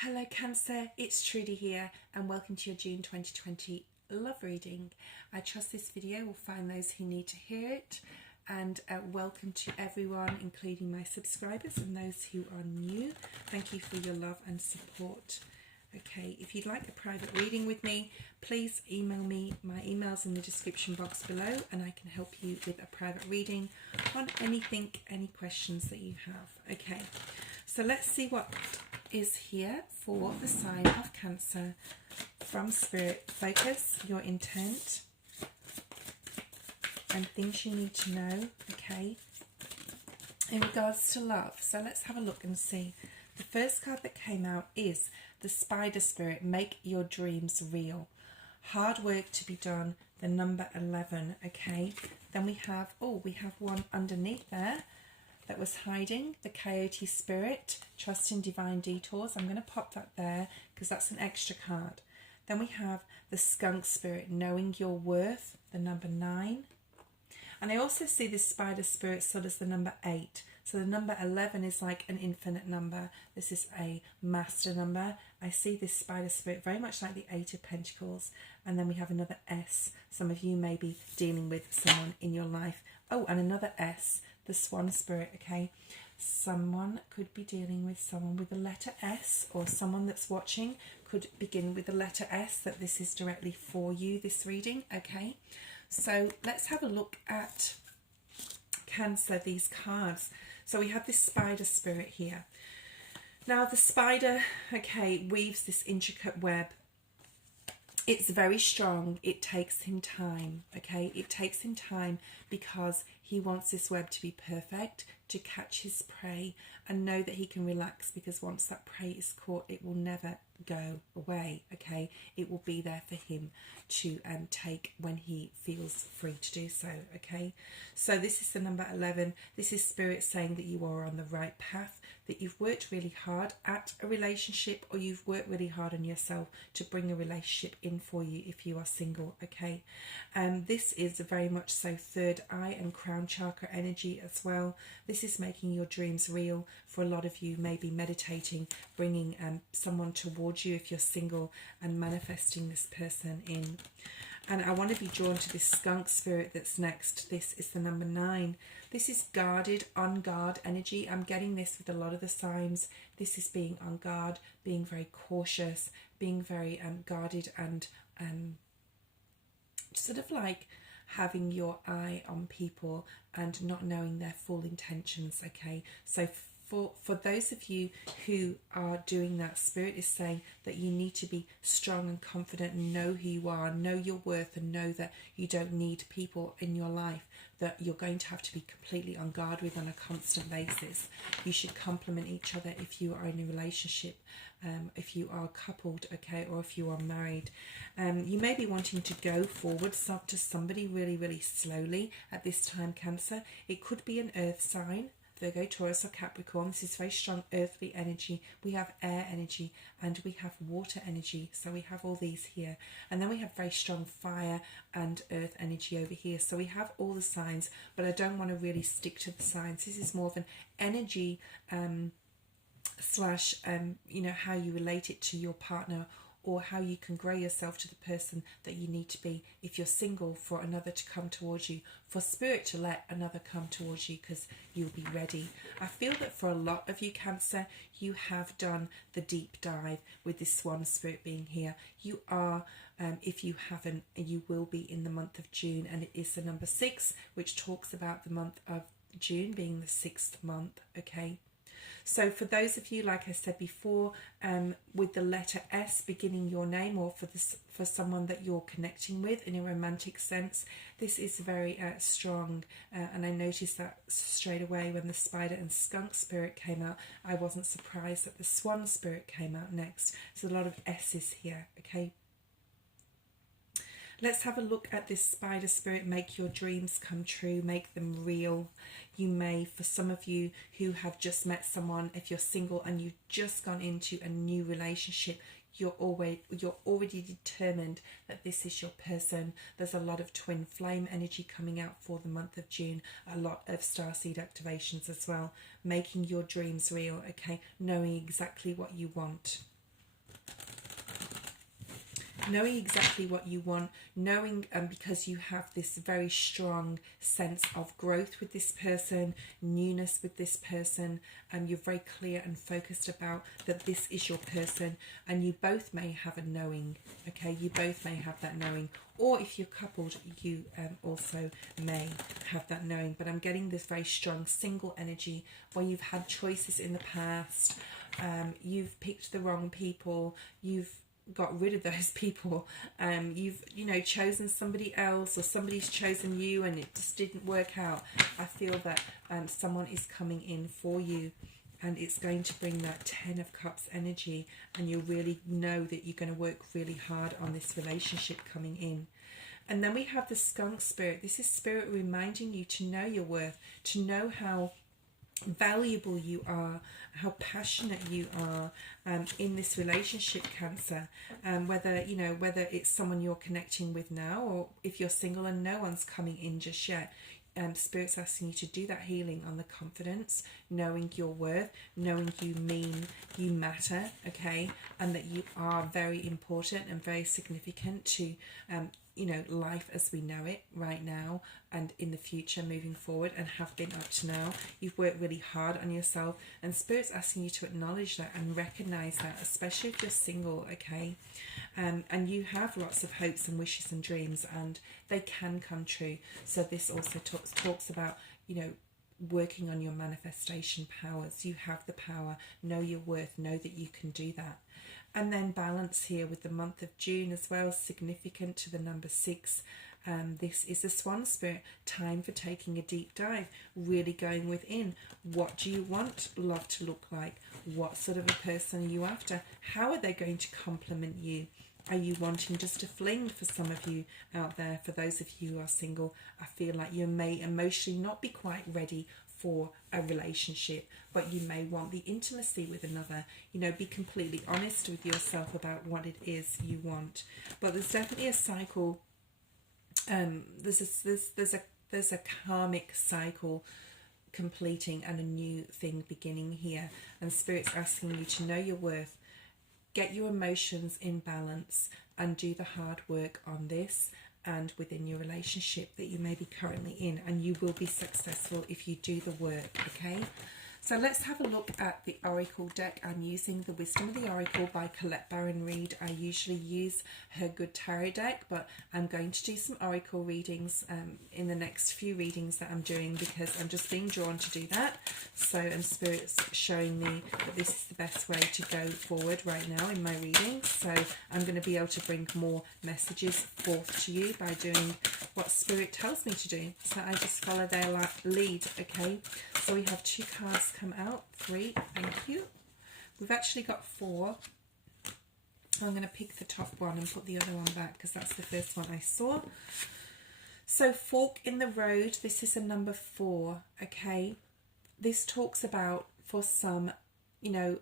Hello Cancer, it's Trudi here and welcome to your June 2020 love reading. I trust this video will find those who need to hear it, and welcome to everyone, including my subscribers and those who are new. Thank you for your love and support. Okay, if you'd like a private reading with me, please email me. My email's in the description box below and I can help you with a private reading on anything, any questions that you have. Okay, so let's see what is here for the sign of Cancer from Spirit. Focus your intent and things you need to know, okay, in regards to love. So let's have a look and see. The first card that came out is the Spider Spirit. Make your dreams real. Hard work to be done. The number 11, okay. Then we have one underneath there that was hiding, the Coyote Spirit. Trust in divine detours. I'm going to pop that there because that's an extra card. Then we have the Skunk Spirit. Knowing your worth. The number 9. And I also see this Spider Spirit still as the number 8. So the number 11 is like an infinite number. This is a master number. I see this Spider Spirit very much like the 8 of Pentacles. And then we have another S. Some of you may be dealing with someone in your life. Oh, and another S, the Swan Spirit, okay? Someone could be dealing with someone with the letter S, or someone that's watching could begin with the letter S, that this is directly for you, this reading, okay? So let's have a look at Cancer, these cards. So we have this Spider Spirit here. Now the spider, okay, weaves this intricate web. It's very strong. It takes him time, okay? It takes him time because he wants this web to be perfect, to catch his prey and know that he can relax, because once that prey is caught, it will never go away, okay? It will be there for him to take when he feels free to do so, okay? So this is the number 11. This is Spirit saying that you are on the right path, that you've worked really hard at a relationship, or you've worked really hard on yourself to bring a relationship in for you if you are single, okay? This is very much so third eye and crown chakra energy as well. This is making your dreams real. For a lot of you, maybe meditating, bringing someone towards you if you're single, and manifesting this person in. And I want to be drawn to this Skunk Spirit that's next. This is the number 9. This is guarded, on guard energy. I'm getting this with a lot of the signs. This is being on guard, being very cautious, being very guarded, and sort of like having your eye on people and not knowing their full intentions, okay? So for those of you who are doing that, Spirit is saying that you need to be strong and confident and know who you are, know your worth, and know that you don't need people in your life that you're going to have to be completely on guard with on a constant basis. You should complement each other if you are in a relationship, if you are coupled, okay, or if you are married. You may be wanting to go forward to somebody really, really slowly at this time, Cancer. It could be an earth sign, Virgo, Taurus or Capricorn. This is very strong earthly energy. We have air energy and we have water energy. So we have all these here. And then we have very strong fire and earth energy over here. So we have all the signs, but I don't want to really stick to the signs. This is more of an energy slash, you know, how you relate it to your partner, or how you can grow yourself to the person that you need to be if you're single, for another to come towards you, for Spirit to let another come towards you, because you'll be ready. I feel that for a lot of you, Cancer, you have done the deep dive with this Swan Spirit being here. You are, if you haven't, you will be in the month of June, and it is the number 6, which talks about the month of June being the 6th month, okay? So for those of you, like I said before, with the letter S beginning your name, or for someone that you're connecting with in a romantic sense, this is very strong. And I noticed that straight away when the Spider and Skunk Spirit came out. I wasn't surprised that the Swan Spirit came out next. So a lot of S's here, okay? Let's have a look at this Spider Spirit. Make your dreams come true, make them real. You may, for some of you who have just met someone, if you're single and you've just gone into a new relationship, you're already determined that this is your person. There's a lot of twin flame energy coming out for the month of June, a lot of starseed activations as well, making your dreams real, okay, knowing exactly what you want. Knowing exactly what you want, knowing because you have this very strong sense of growth with this person, newness with this person, and you're very clear and focused about that this is your person, and you both may have a knowing, okay? You both may have that knowing, or if you're coupled, you also may have that knowing. But I'm getting this very strong single energy where you've had choices in the past, you've picked the wrong people, you've got rid of those people, you've chosen somebody else, or somebody's chosen you and it just didn't work out. I feel that someone is coming in for you, and it's going to bring that 10 of Cups energy, and you really know that you're going to work really hard on this relationship coming in. And then we have the Skunk Spirit. This is Spirit reminding you to know your worth, to know how valuable you are, how passionate you are in this relationship, Cancer. Whether it's someone you're connecting with now, or if you're single and no one's coming in just yet, Spirit's asking you to do that healing on the confidence, knowing your worth, knowing you matter, okay, and that you are very important and very significant to life as we know it right now and in the future moving forward, and have been up to now. You've worked really hard on yourself, and Spirit's asking you to acknowledge that and recognize that, especially if you're single, okay? And you have lots of hopes and wishes and dreams, and they can come true. So this also talks about, working on your manifestation powers. You have the power. Know your worth. Know that you can do that. And then balance here with the month of June as well, significant to the number 6. This is the Swan Spirit, time for taking a deep dive, really going within. What do you want love to look like? What sort of a person are you after? How are they going to complement you? Are you wanting just a fling? For some of you out there, for those of you who are single, I feel like you may emotionally not be quite ready for a relationship, but you may want the intimacy with another. Be completely honest with yourself about what it is you want. But there's definitely a cycle. There's a karmic cycle completing and a new thing beginning here. And Spirit's asking you to know your worth, get your emotions in balance, and do the hard work on this and within your relationship that you may be currently in, and you will be successful if you do the work, okay? So let's have a look at the Oracle deck. I'm using the Wisdom of the Oracle by Colette Baron Reid. I usually use her Good Tarot deck, but I'm going to do some Oracle readings in the next few readings that I'm doing, because I'm just being drawn to do that. So, and Spirit's showing me that this is the best way to go forward right now in my readings. So I'm going to be able to bring more messages forth to you by doing what Spirit tells me to do. So I just follow their lead, okay? So we have 2 cards come out, 3, thank you. We've actually got 4. I'm going to pick the top one and put the other one back because that's the first one I saw. So fork in the road, this is a number 4, okay? This talks about, for some,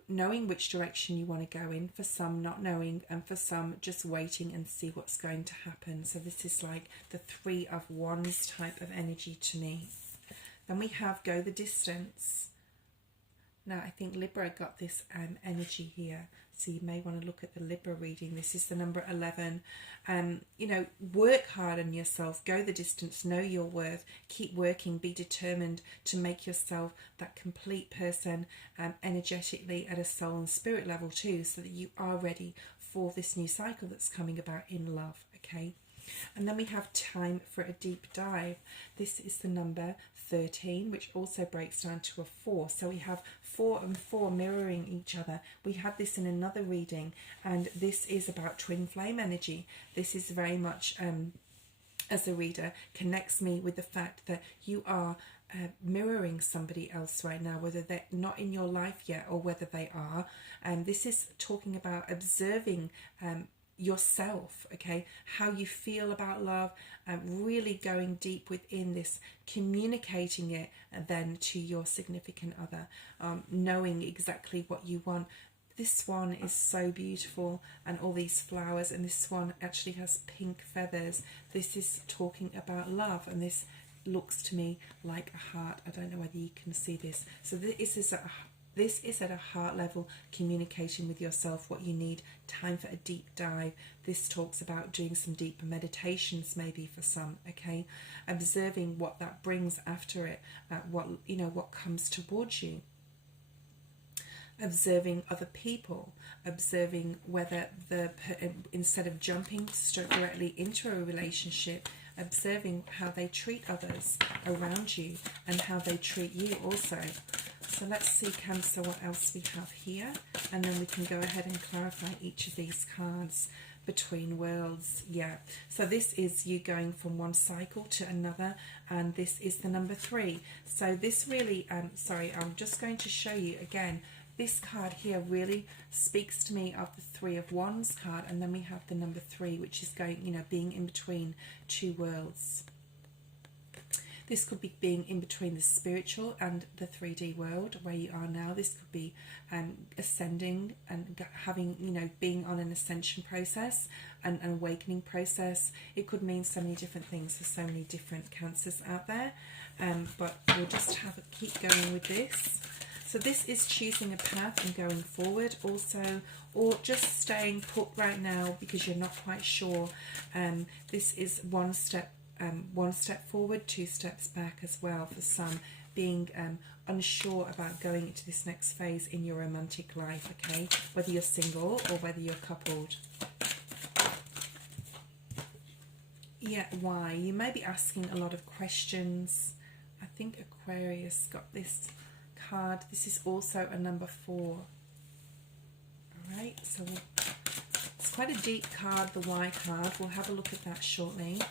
knowing which direction you want to go in, for some not knowing, and for some just waiting and see what's going to happen. So this is like the 3 of Wands type of energy to me. Then we have go the distance. Now, I think Libra got this energy here. So you may want to look at the Libra reading. This is the number 11. Work hard on yourself. Go the distance. Know your worth. Keep working. Be determined to make yourself that complete person, energetically at a soul and spirit level too, so that you are ready for this new cycle that's coming about in love, okay? And then we have time for a deep dive. This is the number 13, which also breaks down to a 4. So we have 4 and 4 mirroring each other. We had this in another reading, and this is about twin flame energy. This is very much, as a reader, connects me with the fact that you are mirroring somebody else right now, whether they're not in your life yet or whether they are. And this is talking about observing yourself, okay, how you feel about love, really going deep within this, communicating it then to your significant other, knowing exactly what you want. This swan is so beautiful, and all these flowers, and this swan actually has pink feathers. This is talking about love, and this looks to me like a heart. I don't know whether you can see this. So this is a this is at a heart level communication with yourself, what you need, time for a deep dive. This talks about doing some deeper meditations maybe for some, okay? Observing what that brings after it, what comes towards you. Observing other people, observing whether instead of jumping directly into a relationship, observing how they treat others around you and how they treat you also. So let's see, Cancer, what else we have here, and then we can go ahead and clarify each of these cards. Between worlds, yeah. So this is you going from one cycle to another, and this is the number 3. So this really, sorry, I'm just going to show you again. This card here really speaks to me of the 3 of Wands card, and then we have the number 3, which is going, being in between 2 worlds. This could be being in between the spiritual and the 3D world where you are now. This could be ascending and having, being on an ascension process, and an awakening process. It could mean so many different things for so many different Cancers out there. But we'll just keep going with this. So this is choosing a path and going forward also, or just staying put right now because you're not quite sure. This is one step forward, 2 steps back as well for some, being unsure about going into this next phase in your romantic life, okay? Whether you're single or whether you're coupled. Yeah, why? You may be asking a lot of questions. I think Aquarius got this card. This is also a number 4. Alright, so it's quite a deep card, the Y card. We'll have a look at that shortly.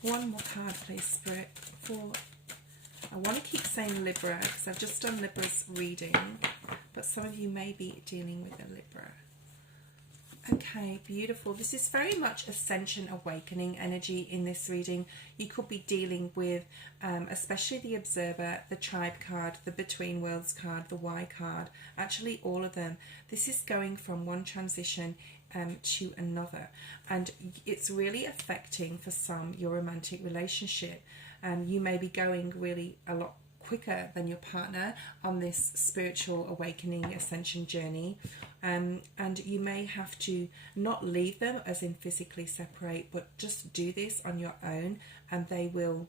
One more card, please, Spirit. I want to keep saying Libra because I've just done Libra's reading, but some of you may be dealing with a Libra. Okay, beautiful. This is very much ascension, awakening energy in this reading. You could be dealing with, especially the Observer, the Tribe card, the Between Worlds card, the Y card, actually all of them. This is going from one transition to another, and it's really affecting for some your romantic relationship. You may be going really a lot quicker than your partner on this spiritual awakening ascension journey, and you may have to not leave them as in physically separate, but just do this on your own, and they will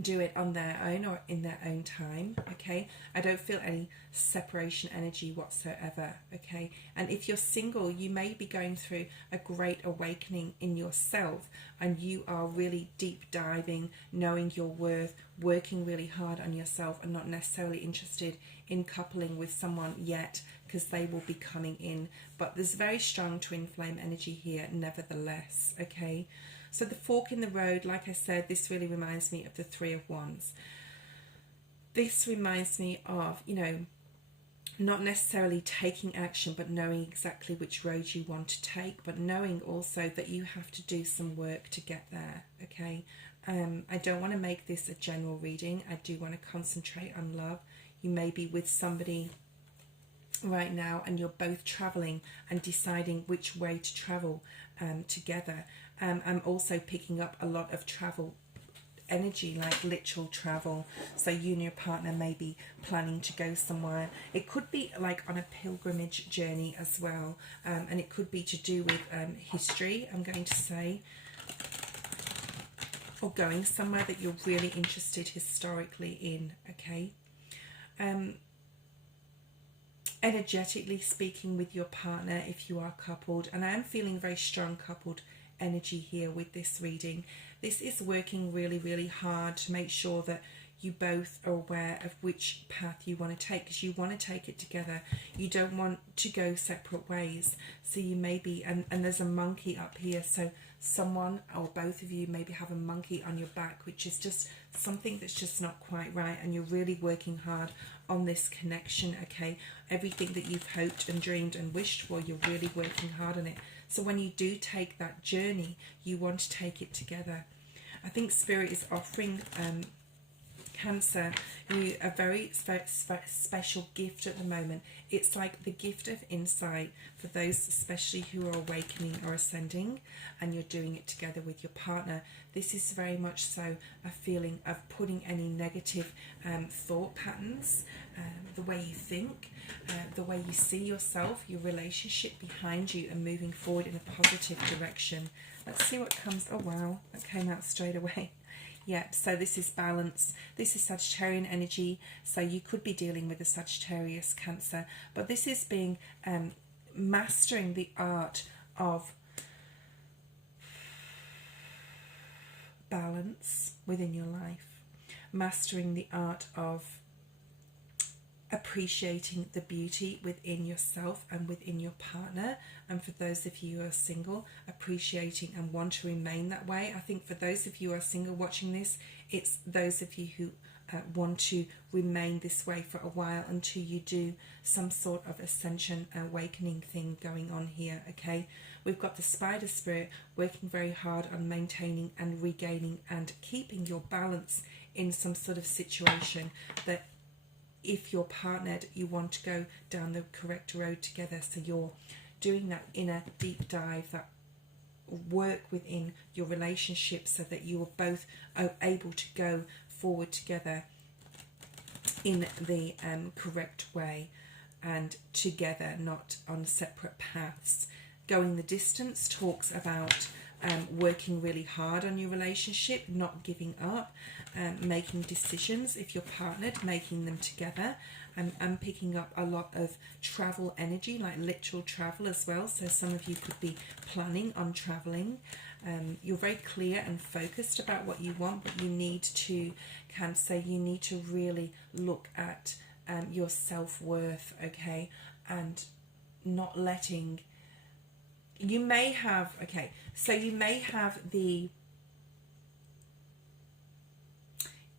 do it on their own or in their own time, okay? I don't feel any separation energy whatsoever, okay? And if you're single, you may be going through a great awakening in yourself, and you are really deep diving, knowing your worth, working really hard on yourself, and not necessarily interested in coupling with someone yet, because they will be coming in. But there's very strong twin flame energy here nevertheless, okay? So the fork in the road, like I said, this really reminds me of the 3 of Wands. This reminds me of, not necessarily taking action, but knowing exactly which road you want to take, but knowing also that you have to do some work to get there, okay? I don't want to make this a general reading. I do want to concentrate on love. You may be with somebody right now and you're both traveling and deciding which way to travel together. I'm also picking up a lot of travel energy, like literal travel. So you and your partner may be planning to go somewhere. It could be like on a pilgrimage journey as well, and it could be to do with history, I'm going to say, or going somewhere that you're really interested historically in, okay? Energetically speaking with your partner if you are coupled, and I am feeling very strong coupled energy here with this reading. This is working really, really hard to make sure that you both are aware of which path you want to take, because you want to take it together. You don't want to go separate ways. So you may be, and there's a monkey up here, so someone or both of you maybe have a monkey on your back, which is just something that's just not quite right, and you're really working hard on this connection, okay? Everything that you've hoped and dreamed and wished for, you're really working hard on it. So when you do take that journey, you want to take it together. I think Spirit is offering Cancer, you a very special gift at the moment. It's like the gift of insight for those especially who are awakening or ascending, and you're doing it together with your partner. This is very much so a feeling of putting any negative thought patterns, the way you think, the way you see yourself, your relationship behind you, and moving forward in a positive direction. Let's see what comes. Oh wow, that came out straight away. Yep, so this is balance. This is Sagittarian energy, so you could be dealing with a Sagittarius Cancer, but this is being mastering the art of balance within your life, mastering the art of appreciating the beauty within yourself and within your partner. And for those of you who are single, appreciating and want to remain that way. I think for those of you who are single watching this, it's those of you who want to remain this way for a while until you do some sort of ascension, awakening thing going on here. Okay, we've got the spider spirit working very hard on maintaining and regaining and keeping your balance in some sort of situation that if you're partnered, you want to go down the correct road together. So you're doing that inner deep dive, that work within your relationship, so that you are both able to go forward together in the correct way and together, not on separate paths. Going the distance talks about working really hard on your relationship, not giving up, making decisions if you're partnered, making them together. I'm picking up a lot of travel energy, like literal travel as well. So some of you could be planning on traveling. You're very clear and focused about what you want, but you need to, Cancer, you need to really look at your self-worth, okay, and not letting... You may have, okay, so you may have the,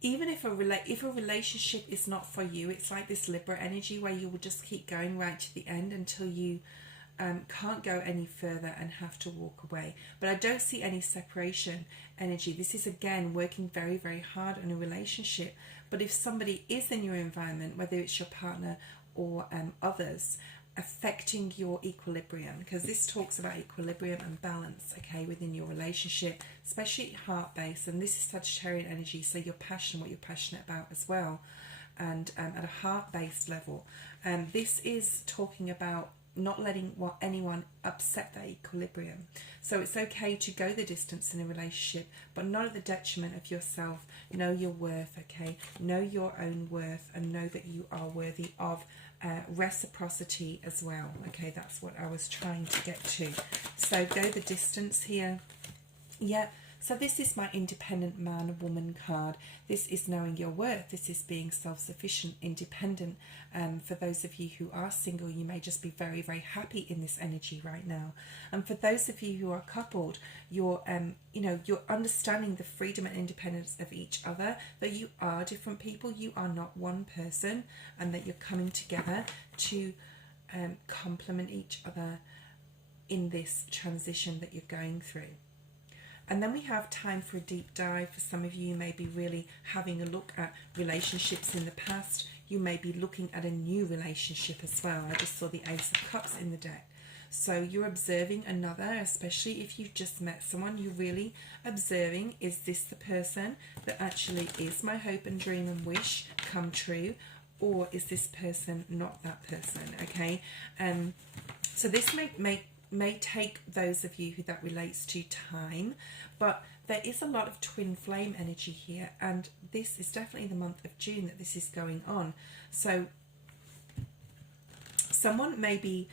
even if a relationship is not for you, it's like this Libra energy where you will just keep going right to the end until you can't go any further and have to walk away. But I don't see any separation energy. This is again working very, very hard on a relationship. But if somebody is in your environment, whether it's your partner or others, affecting your equilibrium, because this talks about equilibrium and balance, okay, within your relationship, especially heart-based, and this is Sagittarian energy, so you're passionate, what you're passionate about as well, and at a heart-based level, this is talking about not letting anyone upset that equilibrium. So it's okay to go the distance in a relationship, but not at the detriment of yourself. Know your worth, okay? Know your own worth, and know that you are worthy of reciprocity as well. Okay, that's what I was trying to get to. So go the distance here. Yeah. So this is my independent man, woman card. This is knowing your worth. This is being self-sufficient, independent. For those of you who are single, you may just be very, very happy in this energy right now. And for those of you who are coupled, you're, you're understanding the freedom and independence of each other, that you are different people. You are not one person, and that you're coming together to complement each other in this transition that you're going through. And then we have time for a deep dive. For some of you, you may be really having a look at relationships in the past. You may be looking at a new relationship as well. I just saw the Ace of Cups in the deck. So you're observing another, especially if you've just met someone, you're really observing, is this the person that actually is my hope and dream and wish come true? Or is this person not that person, okay? So this may take those of you who that relates to time, but there is a lot of twin flame energy here, and this is definitely the month of June that this is going on. So someone may be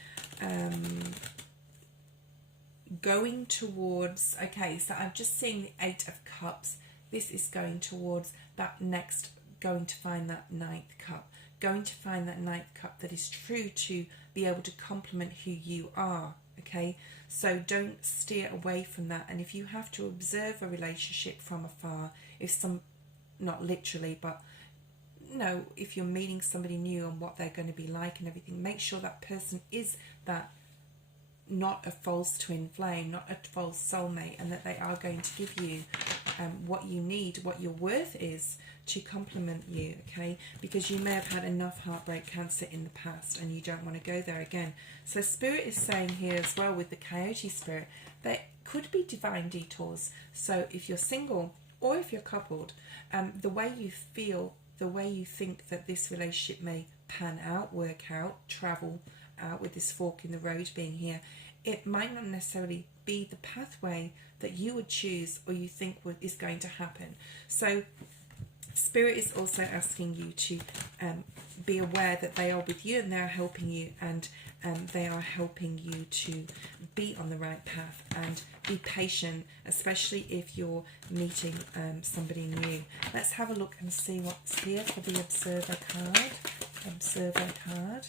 going towards, okay, so I'm just seeing the Eight of Cups. This is going towards that next, going to find that ninth cup, going to find that ninth cup that is true to be able to complement who you are. Okay, so don't steer away from that. And if you have to observe a relationship from afar, not literally, but if you're meeting somebody new and what they're going to be like and everything, make sure that person is that, not a false twin flame, not a false soulmate, and that they are going to give you what you need, what your worth is, to complement you, okay? Because you may have had enough heartbreak, Cancer, in the past, and you don't want to go there again. So Spirit is saying here as well, with the Coyote Spirit, there could be divine detours. So if you're single or if you're coupled, the way you feel, the way you think that this relationship may pan out, work out, travel out, with this fork in the road being here, it might not necessarily be the pathway that you would choose or you think is going to happen. So Spirit is also asking you to be aware that they are with you and they're helping you, and they are helping you to be on the right path, and be patient, especially if you're meeting somebody new. Let's have a look and see what's here for the Observer card. Observer card.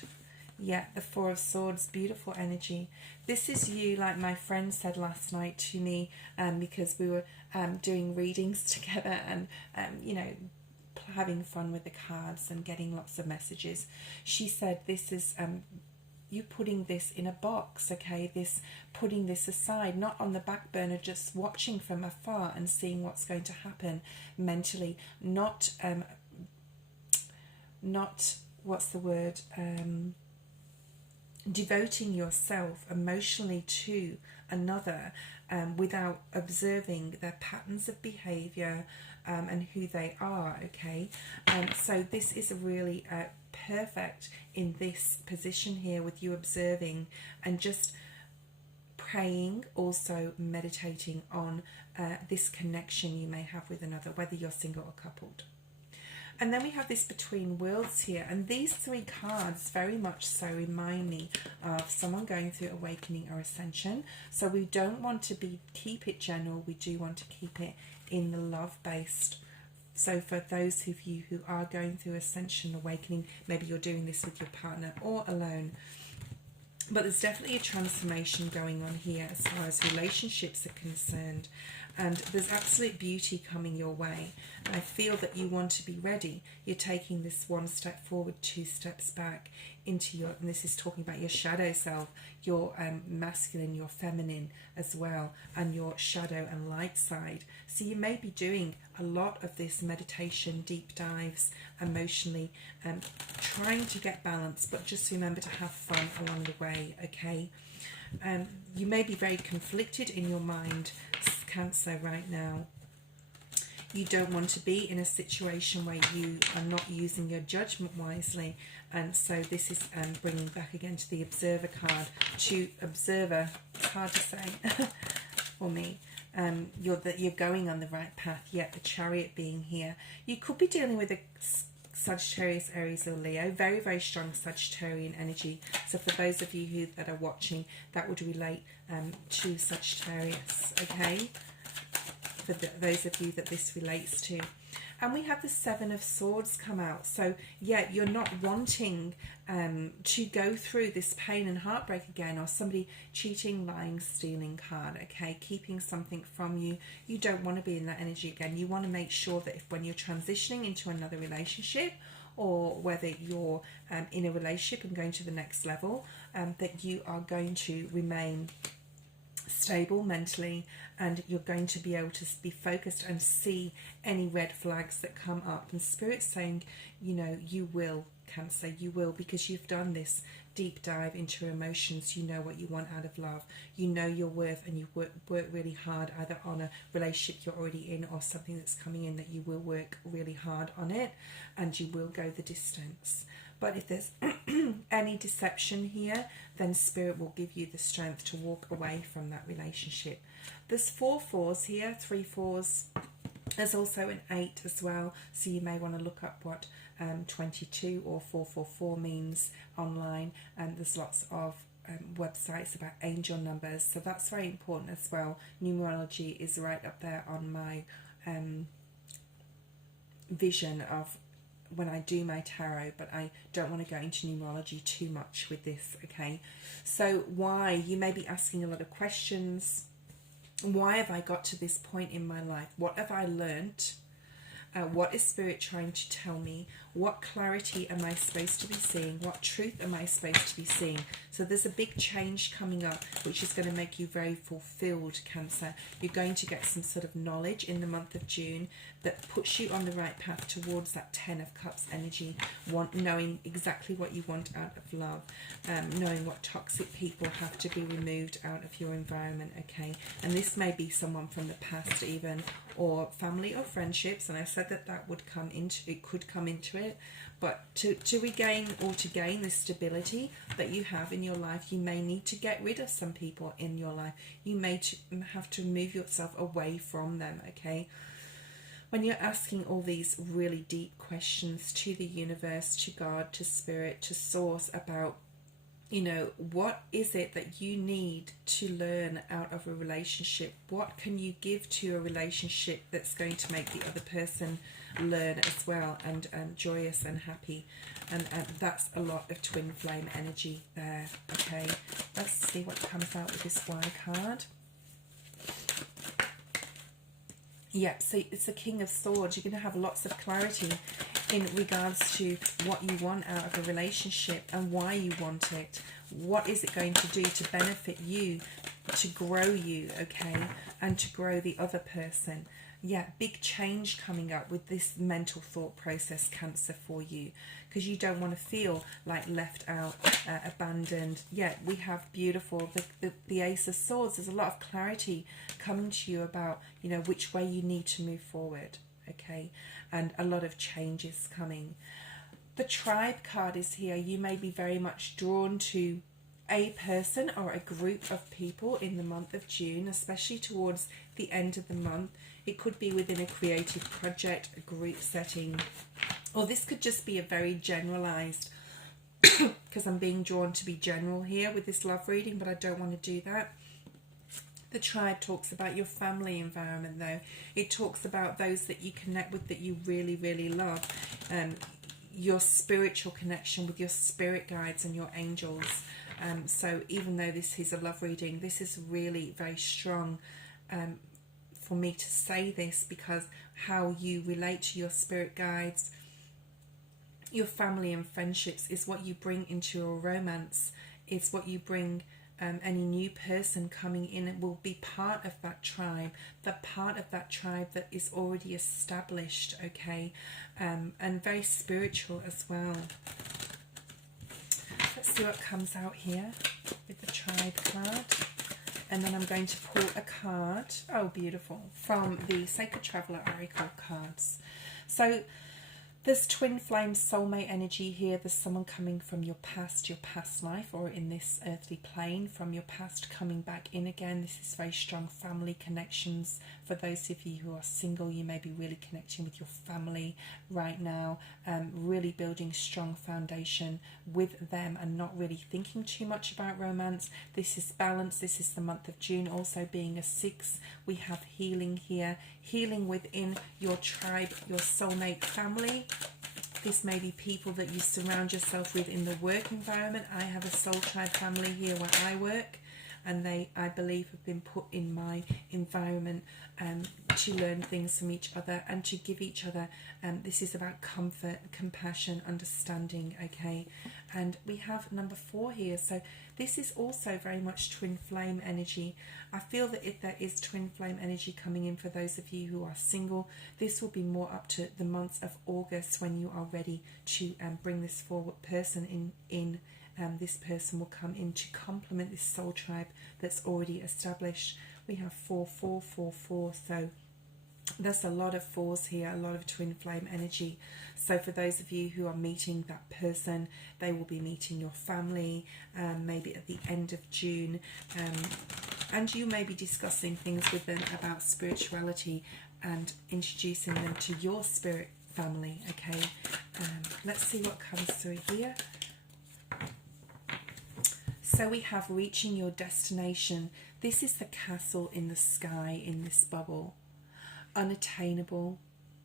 Yeah, the Four of Swords, beautiful energy. This is you, like my friend said last night to me, because we were doing readings together and, you know, having fun with the cards and getting lots of messages. She said this is you putting this in a box, okay? This putting this aside, not on the back burner, just watching from afar and seeing what's going to happen mentally, not what's the word, devoting yourself emotionally to another without observing their patterns of behavior and who they are, okay? So this is really perfect in this position here, with you observing and just praying, also meditating on this connection you may have with another, whether you're single or coupled. And then we have this Between Worlds here, and these three cards very much so remind me of someone going through awakening or ascension. So we don't want to keep it general, we do want to keep it in the love-based. So for those of you who are going through ascension, awakening, maybe you're doing this with your partner or alone, but there's definitely a transformation going on here as far as relationships are concerned, and there's absolute beauty coming your way. And I feel that you want to be ready. You're taking this one step forward, two steps back into your, and this is talking about your shadow self, your masculine, your feminine as well, and your shadow and light side. So you may be doing a lot of this meditation, deep dives, emotionally, trying to get balance, but just remember to have fun along the way, okay? You may be very conflicted in your mind, Cancer, right now. You don't want to be in a situation where you are not using your judgment wisely, and so this is bringing back again to the Observer card. To Observer, it's hard to say for me. You're going on the right path, yet the Chariot being here. You could be dealing with a Sagittarius, Aries or Leo, very, very strong Sagittarian energy. So for those of you that are watching, that would relate to Sagittarius, okay? For those of you that this relates to. And we have the Seven of Swords come out. So yeah, you're not wanting to go through this pain and heartbreak again, or somebody cheating, lying, stealing card, okay, keeping something from you. You don't want to be in that energy again. You want to make sure that when you're transitioning into another relationship, or whether you're in a relationship and going to the next level, that you are going to remain stable mentally, and you're going to be able to be focused and see any red flags that come up. And Spirit's saying, you know, you will, Cancer, you will, because you've done this deep dive into your emotions. You know what you want out of love, you know your worth, and you work really hard either on a relationship you're already in or something that's coming in, that you will work really hard on it and you will go the distance. But if there's any deception here, then Spirit will give you the strength to walk away from that relationship. There's 4 fours here, 3 fours. There's also an 8 as well. So you may want to look up what 22 or 444 means online. And there's lots of websites about angel numbers. So that's very important as well. Numerology is right up there on my vision of when I do my tarot, but I don't want to go into numerology too much with this, okay? So why? You may be asking a lot of questions. Why have I got to this point in my life? What have I learnt? What is Spirit trying to tell me? What clarity am I supposed to be seeing? What truth am I supposed to be seeing? So there's a big change coming up, which is going to make you very fulfilled, Cancer. You're going to get some sort of knowledge in the month of June that puts you on the right path towards that 10 of Cups energy, knowing exactly what you want out of love, knowing what toxic people have to be removed out of your environment, okay? And this may be someone from the past even, or family or friendships, and I said that that would come into it, could come into it. But to regain or to gain this stability that you have in your life, you may need to get rid of some people in your life. You may have to move yourself away from them, okay? When you're asking all these really deep questions to the universe, to God, to spirit, to source about, you know, what is it that you need to learn out of a relationship? What can you give to a relationship that's going to make the other person learn as well, and joyous and happy? And that's a lot of twin flame energy there, okay? Let's see what comes out with this Y card. Yep, so it's the King of Swords. You're going to have lots of clarity in regards to what you want out of a relationship and why you want it. What is it going to do to benefit you, to grow you, okay, and to grow the other person. Yeah, big change coming up with this mental thought process, Cancer, for you, because you don't want to feel like left out, abandoned. Yeah, we have beautiful, the Ace of Swords. There's a lot of clarity coming to you about, you know, which way you need to move forward, okay, and a lot of changes coming. The Tribe card is here. You may be very much drawn to a person or a group of people in the month of June, especially towards the end of the month. It could be within a creative project, a group setting, or this could just be a very generalized, because I'm being drawn to be general here with this love reading, but I don't want to do that. The Tribe talks about your family environment, though. It talks about those that you connect with, that you really, really love. Your spiritual connection with your spirit guides and your angels. So even though this is a love reading, this is really very strong for me to say this, because how you relate to your spirit guides, your family and friendships is what you bring into your romance, is what you bring. Any new person coming in will be part of that tribe, the part of that tribe that is already established, okay, and very spiritual as well. Let's see what comes out here with the Tribe card. And then I'm going to pull a card, oh beautiful, from the Sacred Traveller Oracle cards. So there's twin flame soulmate energy here. There's someone coming from your past life, or in this earthly plane from your past, coming back in again. This is very strong family connections. For those of you who are single, you may be really connecting with your family right now, really building strong foundation with them and not really thinking too much about romance. This is balance. This is the month of June also being a 6. We have healing here, healing within your tribe, your soulmate family. This may be people that you surround yourself with in the work environment. I have a soul tribe family here where I work, and they, I believe, have been put in my environment to learn things from each other and to give each other. This is about comfort, compassion, understanding, okay? And we have number 4 here. So this is also very much twin flame energy. I feel that if there is twin flame energy coming in for those of you who are single, this will be more up to the months of August when you are ready to bring this forward person in. This person will come in to complement this soul tribe that's already established. We have 4, 4, 4, 4. So there's a lot of 4s here, a lot of twin flame energy. So for those of you who are meeting that person, they will be meeting your family, maybe at the end of June, and you may be discussing things with them about spirituality and introducing them to your spirit family, okay? Let's see what comes through here. So we have reaching your destination. This is the castle in the sky in this bubble. Unattainable,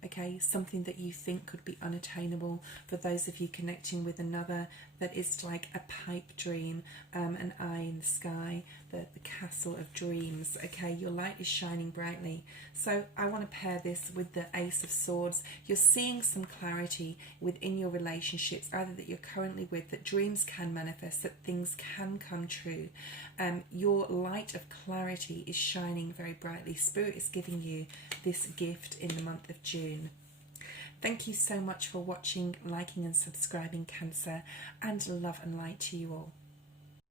okay? Something that you think could be unattainable. For those of you connecting with another that is like a pipe dream, an eye in the sky, the castle of dreams. Okay, your light is shining brightly. So I want to pair this with the Ace of Swords. You're seeing some clarity within your relationships, either that you're currently with, that dreams can manifest, that things can come true. Your light of clarity is shining very brightly. Spirit is giving you this gift in the month of June. Thank you so much for watching, liking and subscribing, Cancer, and love and light to you all.